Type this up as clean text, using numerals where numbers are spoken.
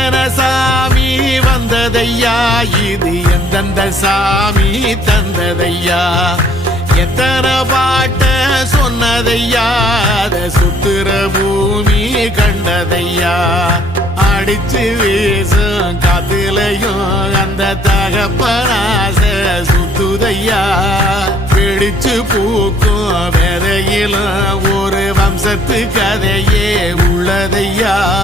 எத்தனை சாமி வந்ததையா, இது எந்தெந்த சாமி தந்ததையா, எத்தனை பாட்ட சொன்னதையா, அத சுத்துற பூமி கண்டதையா, அடிச்சு வீசும் காத்துலையும் அந்த தகப்பனாச சுத்துதையா, பிடிச்சு பூக்கும் விதையிலும் ஒரு வம்சத்து கதையே உள்ளதையா.